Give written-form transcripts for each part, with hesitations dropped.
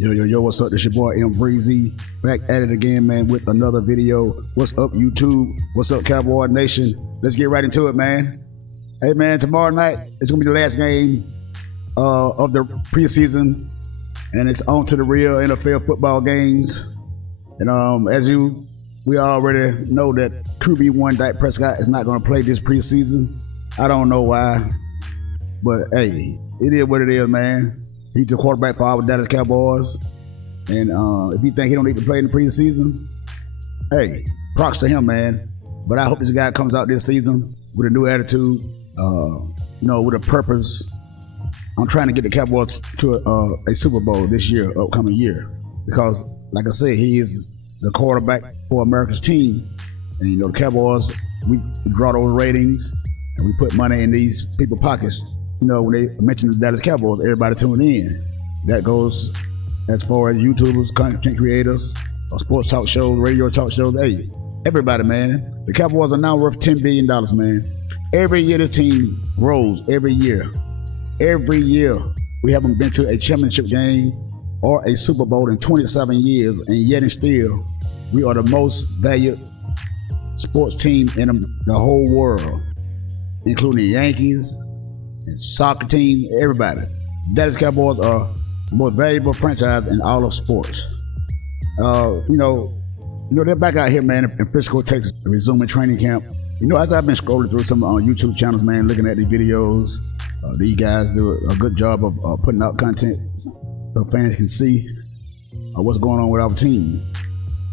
Yo, what's up? This your boy M Breezy, back at it again, man, with another video. What's up, YouTube? What's up, Cowboy Nation? Let's get right into it, man. Hey, man, tomorrow night, it's going to be the last game of the preseason, and it's on to the real NFL football games. And we already know that QB1 Dak Prescott is not going to play this preseason. I don't know why, but hey, it is what it is, man. He's the quarterback for our Dallas Cowboys, and if you think he don't need to play in the preseason, hey, props to him, man. But I hope this guy comes out this season with a new attitude, with a purpose. I'm trying to get the Cowboys to a Super Bowl this year, upcoming year, because, like I said, he is the quarterback for America's team, and the Cowboys, we draw those ratings, and we put money in these people's pockets. When they mention the Dallas Cowboys, everybody tune in. That goes as far as YouTubers, content creators, sports talk shows, radio talk shows. Hey, everybody, man. The Cowboys are now worth $10 billion, man. Every year the team grows, every year. Every year we haven't been to a championship game or a Super Bowl in 27 years, and yet and still, we are the most valued sports team in the whole world, including the Yankees, and soccer team, everybody. Dallas Cowboys are the most valuable franchise in all of sports. They're back out here, man, in Frisco, Texas, resuming training camp. As I've been scrolling through some YouTube channels, man, looking at these videos, these guys do a good job of putting out content so fans can see what's going on with our team.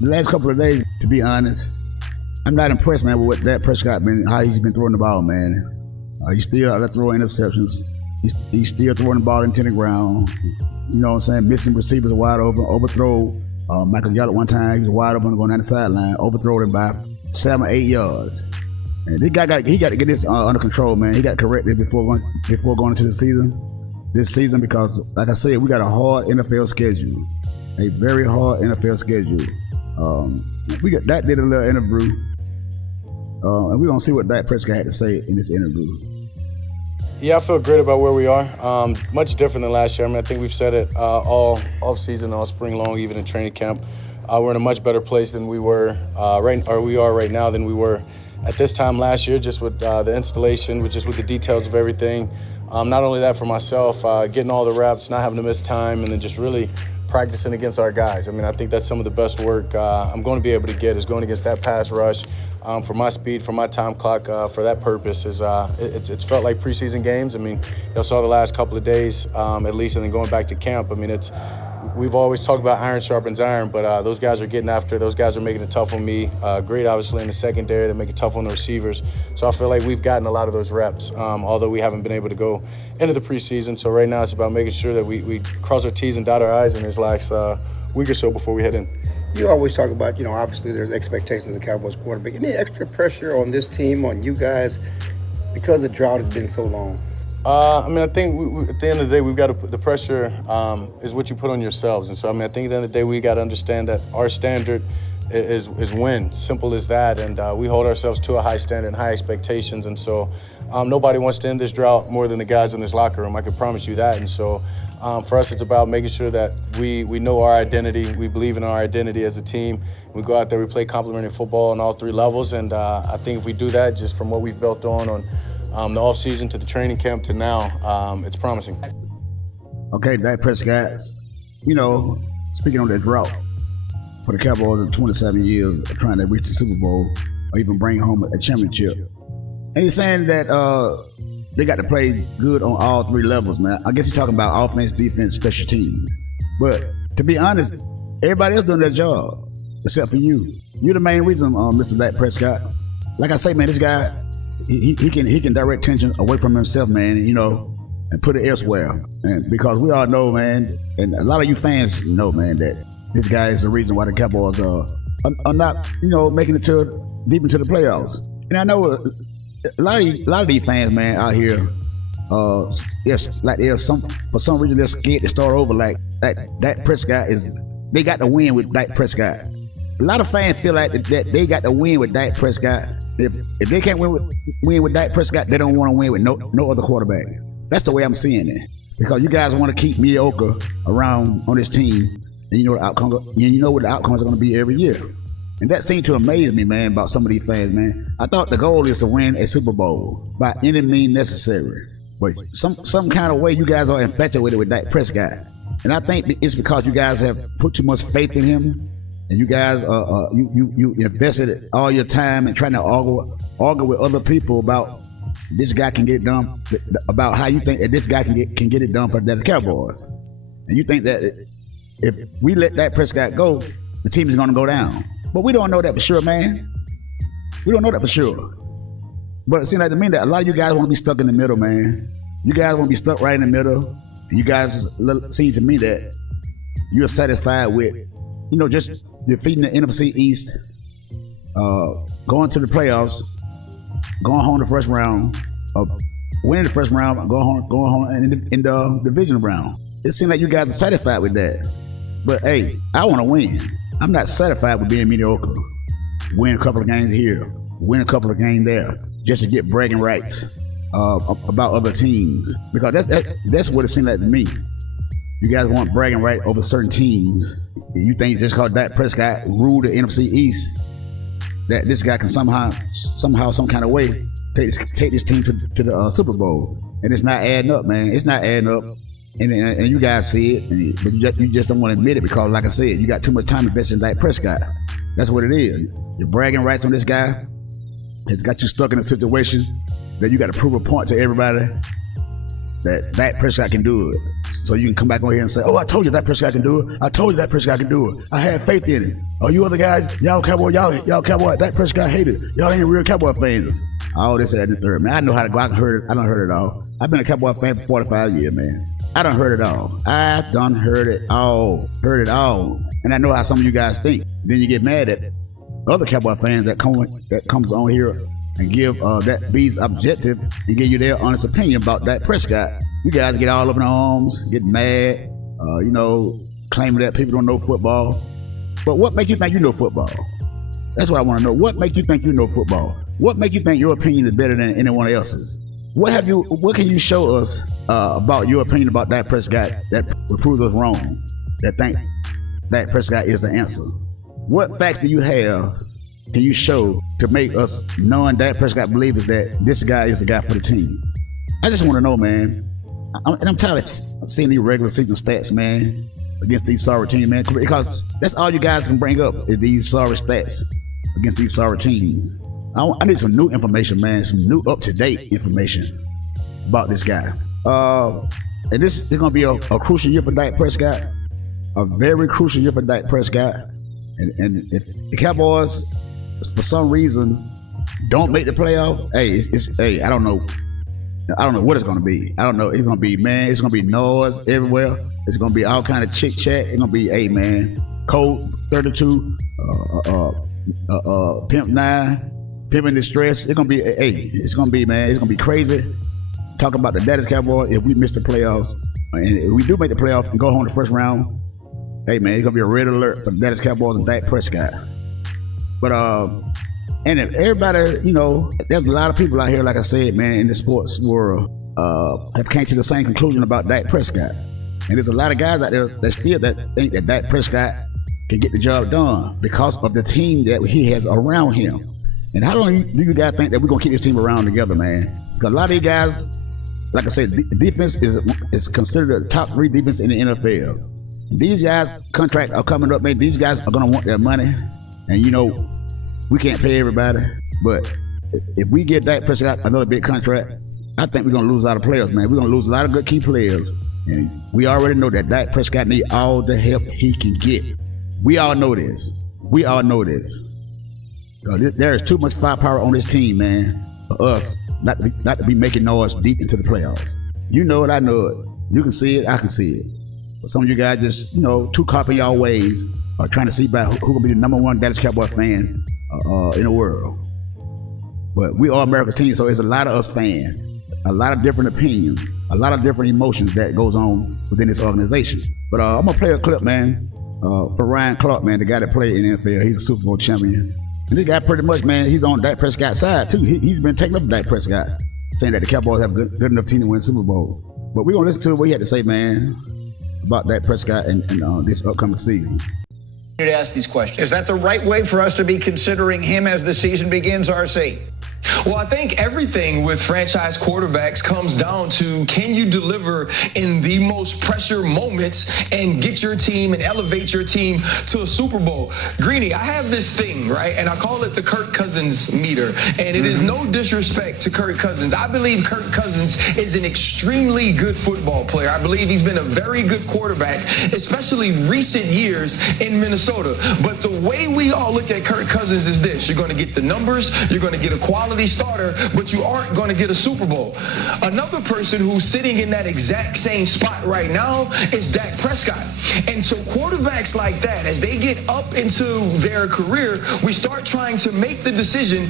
The last couple of days, to be honest, I'm not impressed, man, with what Dak Prescott how he's been throwing the ball, man. He's still out there throwing interceptions. He's still throwing the ball into the ground. You know what I'm saying? Missing receivers wide open. Overthrow. Michael Gallup one time, he was wide open going down the sideline. Overthrow him by 7 or 8 yards. And this guy got to get this under control, man. He got corrected before going into the season. This season, because, like I said, we got a hard NFL schedule. A very hard NFL schedule. Dak did a little interview. And we're going to see what Dak Prescott had to say in this interview. Yeah, I feel great about where we are. Much different than last year. I think we've said it all off-season, all spring long, even in training camp. We're in a much better place than we were right now than we were at this time last year, just with the installation, with the details of everything. Not only that for myself, getting all the reps, not having to miss time, and then just really practicing against our guys. I think that's some of the best work I'm going to be able to get is going against that pass rush. For my speed, for my time clock, for that purpose, it's felt like preseason games. Saw the last couple of days at least, and then going back to camp. We've always talked about iron sharpens iron, but those guys are getting after it. Those guys are making it tough on me. Great, obviously, in the secondary. They make it tough on the receivers. So I feel like we've gotten a lot of those reps, although we haven't been able to go into the preseason. So right now it's about making sure that we cross our T's and dot our I's in this last week or so before we head in. You always talk about, obviously there's expectations of the Cowboys quarterback. Any extra pressure on this team, on you guys, because the drought has been so long? I think at the end of the day, we've got to put the pressure is what you put on yourselves. And so, I think at the end of the day, we got to understand that our standard is win. Simple as that. And we hold ourselves to a high standard and high expectations. And so nobody wants to end this drought more than the guys in this locker room. I can promise you that. And so for us, it's about making sure that we know our identity. We believe in our identity as a team. We go out there, we play complementary football on all three levels. And I think if we do that, just from what we've built on the offseason to the training camp to now, it's promising. Okay, Dak Prescott, speaking on that drought, for the Cowboys in 27 years of trying to reach the Super Bowl or even bring home a championship. And he's saying that they got to play good on all three levels, man. I guess he's talking about offense, defense, special teams. But to be honest, everybody else doing their job except for you. You're the main reason, Mr. Dak Prescott. Like I say, man, this guy, he can direct attention away from himself, man, and put it elsewhere. And because we all know, man, and a lot of you fans know, man, that this guy is the reason why the Cowboys are not, making it deep into the playoffs. And I know a lot of these fans, man, out here, for some reason they're scared to start over. Like Dak Prescott they got to win with Dak Prescott. A lot of fans feel like that they got to win with Dak Prescott. If they can't win with Dak Prescott, they don't want to win with no other quarterback. That's the way I'm seeing it. because you guys want to keep mediocre around on this team, and you know what the outcomes are going to be every year. And that seemed to amaze me, man, about some of these fans, man. I thought the goal is to win a Super Bowl by any means necessary. But some kind of way you guys are infatuated with Dak Prescott. And I think it's because you guys have put too much faith in him, and you guys you invested all your time in trying to argue with other people about this guy can get it done, about how you think that this guy can get it done for the Cowboys. And you think that if we let Dak Prescott go, the team is going to go down. But we don't know that for sure, man. We don't know that for sure. But it seems like to me that a lot of you guys want to be stuck in the middle, man. You guys want to be stuck right in the middle. And you guys seem to me that you're satisfied with, just defeating the NFC East, going to the playoffs, going home the first round, winning the first round, going home in the divisional round. It seems like you guys are satisfied with that. But hey, I want to win. I'm not satisfied with being mediocre. Win a couple of games here, win a couple of games there, just to get bragging rights about other teams. Because that's what it seems like to me. You guys want bragging rights over certain teams. You think just because Dak Prescott ruled the NFC East, that this guy can somehow, some kind of way, take this team to the Super Bowl. And it's not adding up, man. It's not adding up. And you guys see it, but you just don't want to admit it because, like I said, you got too much time invested in Dak Prescott. That's what it is. You're bragging rights on this guy. It's got you stuck in a situation that you got to prove a point to everybody that Dak Prescott can do it. So you can come back on here and say, oh, I told you Dak Prescott can do it. I told you Dak Prescott can do it. I had faith in it. Oh, you other guys, y'all Cowboy, Dak Prescott hated it. Y'all ain't real Cowboy fans. All this and that and the third. Man, I know how to go. I done heard it all. I've been a Cowboy fan for 45 years, man. I done heard it all. I done heard it all. Heard it all. And I know how some of you guys think. Then you get mad at other Cowboy fans that comes on here and give these objective and give you their honest opinion about Dak Prescott. You guys get all up in arms, get mad, claiming that people don't know football. But what makes you think you know football? That's what I want to know. What makes you think you know football? What makes you think your opinion is better than anyone else's? What can you show us about your opinion about Dak Prescott that would prove us wrong? That think Dak Prescott is the answer? What facts do you have can you show to make us non-Dak Prescott believers that this guy is the guy for the team? I just want to know, man. I'm tired of seeing these regular season stats, man, against these sorry teams, man, because that's all you guys can bring up is these sorry stats against these sorry teams. I need some new information, man, some new up-to-date information about this guy. And this is going to be a crucial year for Dak Prescott, a very crucial year for Dak Prescott. And if the Cowboys, for some reason, don't make the playoff, hey, I don't know what it's going to be. I don't know. It's going to be, man, it's going to be noise everywhere. It's going to be all kind of chit-chat. It's going to be, hey, man, Code 32, Pimp 9, Pimp in Distress. It's going to be, it's going to be, man, it's going to be crazy. Talking about the Dallas Cowboys, if we miss the playoffs, and if we do make the playoffs and go home the first round, hey, man, it's going to be a red alert for the Dallas Cowboys and Dak Prescott. But, and if everybody, there's a lot of people out here, like I said, man, in the sports world, have came to the same conclusion about Dak Prescott. And there's a lot of guys out there that think that Dak Prescott can get the job done because of the team that he has around him. And how long do you guys think that we're going to keep this team around together, man? Because a lot of these guys, like I said, defense is considered the top 3 defense in the NFL. And these guys' contracts are coming up, man. These guys are going to want their money. And, we can't pay everybody. But if we get Dak Prescott another big contract, I think we're going to lose a lot of players, man. We're going to lose a lot of good key players. And we already know that Dak Prescott needs all the help he can get. We all know this. There is too much firepower on this team, man, for us not to be making noise deep into the playoffs. You know it, I know it. You can see it, I can see it. But some of you guys just, too caught in y'all ways, trying to see about who will be the number 1 Dallas Cowboy fan in the world. But we are American team, so it's a lot of us fans, a lot of different opinions, a lot of different emotions that goes on within this organization. But I'm gonna play a clip, man, for Ryan Clark, man, the guy that played in the NFL. He's a Super Bowl champion. And this guy pretty much, man, he's on Dak Prescott's side too. He's been taking up Dak Prescott, saying that the Cowboys have a good enough team to win Super Bowl. But we're going to listen to what he had to say, man, about Dak Prescott and this upcoming season. To ask these questions. Is that the right way for us to be considering him as the season begins, RC? Well, I think everything with franchise quarterbacks comes down to, can you deliver in the most pressure moments and get your team and elevate your team to a Super Bowl? Greeny, I have this thing, right? And I call it the Kirk Cousins meter. And it is no disrespect to Kirk Cousins. I believe Kirk Cousins is an extremely good football player. I believe he's been a very good quarterback, especially recent years in Minnesota. But the way we all look at Kirk Cousins is this: you're going to get the numbers, you're going to get a quality starter, but you aren't going to get a Super Bowl. Another person who's sitting in that exact same spot right now is Dak Prescott. And so quarterbacks like that, as they get up into their career, we start trying to make the decision,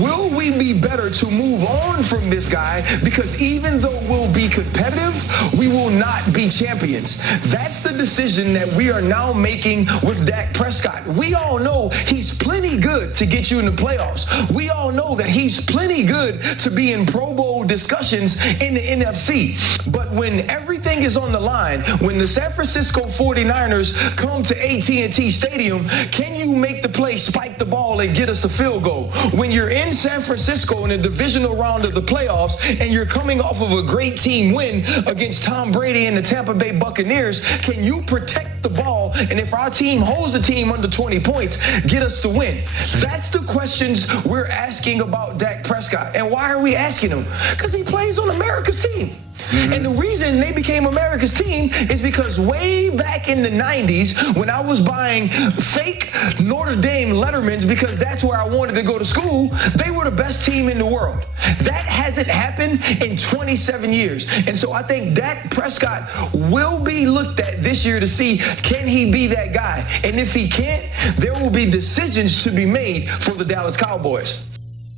will we be better to move on from this guy? Because even though we'll be competitive, we will not be champions. That's the decision that we are now making with Dak Prescott. We all know he's plenty good to get you in the playoffs. We all know that he's plenty good to be in Pro Bowl discussions in the NFC. But when everything is on the line, when the San Francisco 49ers come to AT&T Stadium, can you make the play, spike the ball, and get us a field goal? When you're in San Francisco in a divisional round of the playoffs and you're coming off of a great team win against Tom Brady and the Tampa Bay Buccaneers, can you protect the ball? And if our team holds the team under 20 points, get us the win? That's the questions we're asking about Dak Prescott. And why are we asking him? Because he plays on America's team. And the reason they became America's team is because way back in the 90s, when I was buying fake Notre Dame Lettermans because that's where I wanted to go to school, they were the best team in the world. That hasn't happened in 27 years. And so I think Dak Prescott will be looked at this year to see, can he be that guy? And if he can't, there will be decisions to be made for the Dallas Cowboys.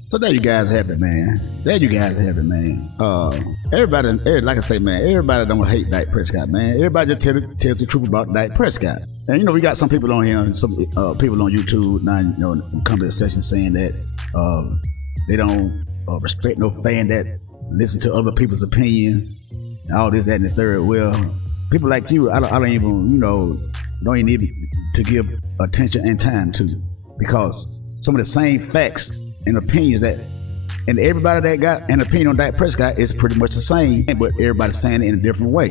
So there you guys have it, man. Everybody, like I say, man, everybody don't hate Dak Prescott, man. Everybody just tells the truth about Dak Prescott. And, we got some people on here, and some people on YouTube now, come to the session saying that they don't respect no fan that listen to other people's opinion, and all this, that, and the third. Well, people like you, I don't even, don't even need to give attention and time to, because some of the same facts and opinions and everybody that got an opinion on Dak Prescott is pretty much the same, but everybody's saying it in a different way.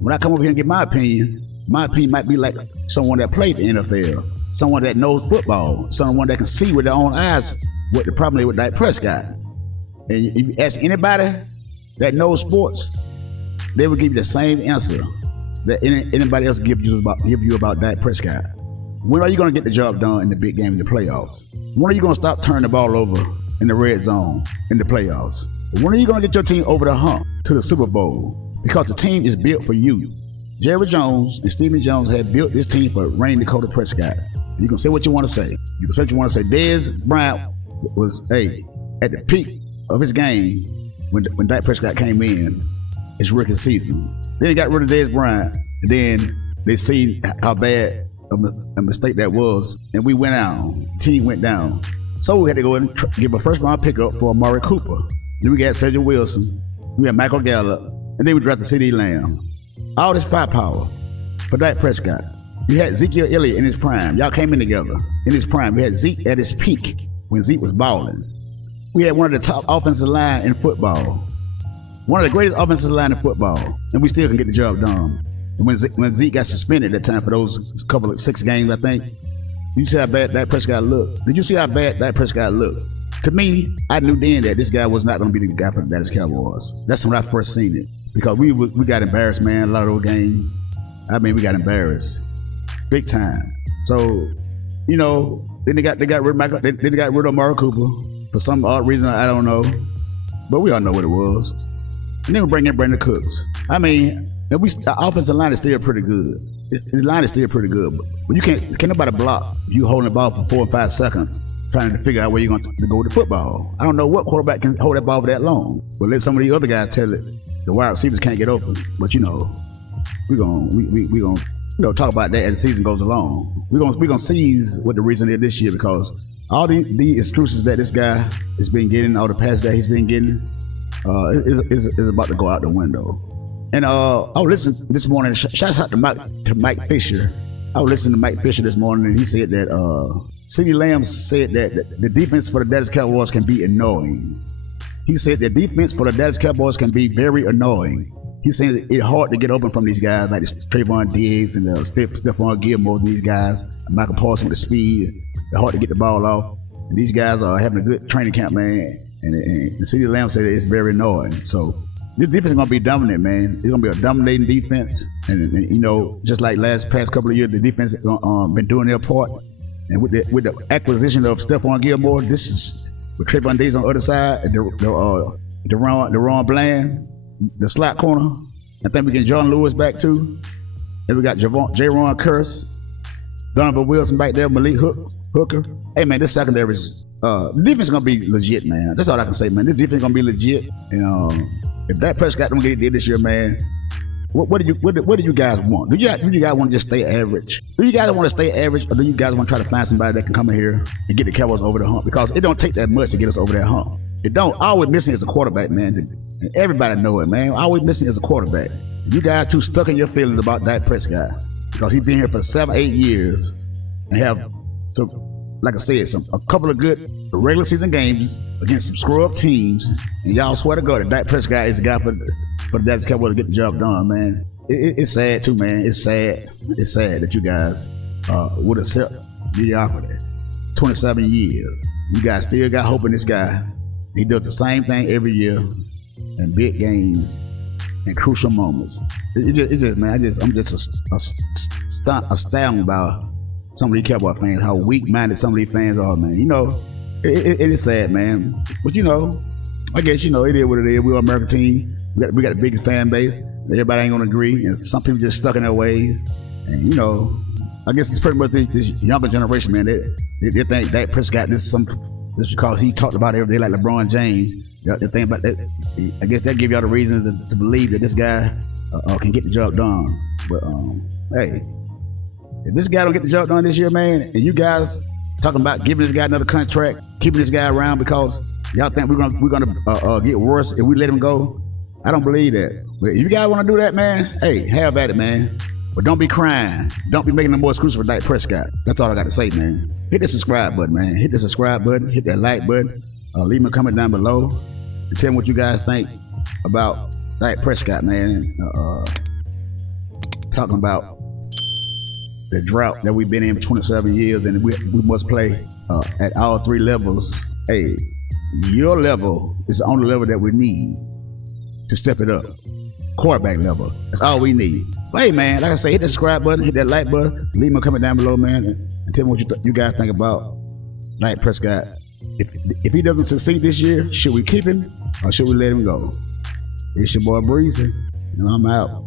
When I come over here and get my opinion might be like someone that played the NFL, someone that knows football, someone that can see with their own eyes what the problem is with Dak Prescott. And if you ask anybody that knows sports, they will give you the same answer that anybody else give you about Dak Prescott. When are you going to get the job done in the big game in the playoffs? When are you going to stop turning the ball over in the red zone in the playoffs? When are you going to get your team over the hump to the Super Bowl? Because the team is built for you. Jerry Jones and Stephen Jones have built this team for Rain Dakota Prescott. And you can say what you want to say. You can say what you want to say. Dez Bryant was, at the peak of his game when Dak Prescott came in his rookie season. Then they got rid of Dez Bryant, and then they see how bad a mistake that was, and we went down. The team went down. So we had to go and give a first round pickup for Amari Cooper. Then we got Cedric Wilson. We had Michael Gallup, and then we drafted CeeDee Lamb. All this firepower for Dak Prescott. You had Ezekiel Elliott in his prime. Y'all came in together in his prime. We had Zeke at his peak when Zeke was balling. We had one of the top offensive line in football. One of the greatest offensive line in football, and we still can get the job done. And when Zeke got suspended at that time for those couple of 6 games, I think, you see how bad Dak Prescott looked? Did you see how bad Dak Prescott looked? To me, I knew then that this guy was not going to be the guy for the Dallas Cowboys. That's when I first seen it. Because we got embarrassed, man, a lot of those games. I mean, we got embarrassed. Big time. So, then they got rid of Michael, then they got rid of Amari Cooper for some odd reason, I don't know. But we all know what it was. And then we bring in Brandon Cooks. I mean, the offensive line is still pretty good. The line is still pretty good, but you can't nobody block you holding the ball for 4 or 5 seconds trying to figure out where you're going to go with the football. I don't know what quarterback can hold that ball for that long. But let some of the other guys tell it. The wide receivers can't get open. But we're gonna talk about that as the season goes along. We're gonna seize what the reason is this year, because all the excuses that this guy has been getting, all the passes that he's been getting, is about to go out the window. And I was listening this morning. Shout out to Mike Fisher. I was listening to Mike Fisher this morning, and he said that CeeDee Lamb said that the defense for the Dallas Cowboys can be annoying. He said the defense for the Dallas Cowboys can be very annoying. He's saying it's hard to get open from these guys like Trayvon Diggs and Stephon Gilmore and these guys, Michael Parsons with the speed. They're hard to get the ball off. And these guys are having a good training camp, man. And CeeDee Lamb said it's very annoying. So this defense is going to be dominant, man. It's going to be a dominating defense. And you know, just like past couple of years, the defense has been doing their part. And with the acquisition of Stephon Gilmore, this is with Trayvon Diggs on the other side, Deron Bland, the slot corner. I think we get John Lewis back too. And we got Jaron Curse, Donovan Wilson back there, Malik Hooker. Hey man, this secondary is the defense is gonna be legit, man. That's all I can say, man. This defense is gonna be legit. And if Dak Prescott don't get it this year, man, what do you guys want? Do you guys want to just stay average? Do you guys want to stay average, or do you guys want to try to find somebody that can come in here and get the Cowboys over the hump? Because it don't take that much to get us over that hump. It don't. All we're missing is a quarterback, man. And everybody know it, man. All we're missing is a quarterback. You guys too stuck in your feelings about Dak Prescott because he's been here for 7-8 years and have some, like I said, a couple of good regular season games against some screw-up teams, and y'all swear to God that Dak Prescott is the guy for the Dallas Cowboys to get the job done, man. It's sad too, man. It's sad. It's sad that you guys would accept mediocrity. 27 years. You guys still got hope in this guy. He does the same thing every year in big games and crucial moments. It just, man, I'm just astounded by some of these Cowboy fans, how weak-minded some of these fans are, man. You know, it is sad, man. But, you know, I guess, you know, it is what it is. We're an American team. We got the biggest fan base. Everybody ain't going to agree. And some people just stuck in their ways. And, you know, I guess it's pretty much this younger generation, man. They think Dak Prescott, this because he talked about it every day like LeBron James. The thing about that, I guess that give y'all the reason to believe that this guy can get the job done. But, hey, if this guy don't get the job done this year, man, and you guys talking about giving this guy another contract, keeping this guy around because y'all think we're gonna get worse if we let him go, I don't believe that. But if you guys want to do that, man, hey, have at it, man. But don't be crying. Don't be making no more excuses for Dak Prescott. That's all I got to say, man. Hit the subscribe button, man. Hit the subscribe button. Hit that like button. Leave me a comment down below and tell me what you guys think about Dak Prescott, man. Talking about the drought that we've been in for 27 years, and we must play at all 3 levels. Hey, your level is the only level that we need to step it up. Quarterback level. That's all we need. But hey, man, like I say, hit the subscribe button, hit that like button, leave me a comment down below, man, and tell me what you guys think about Dak Prescott. If he doesn't succeed this year, should we keep him or should we let him go? It's your boy Breezy, and I'm out.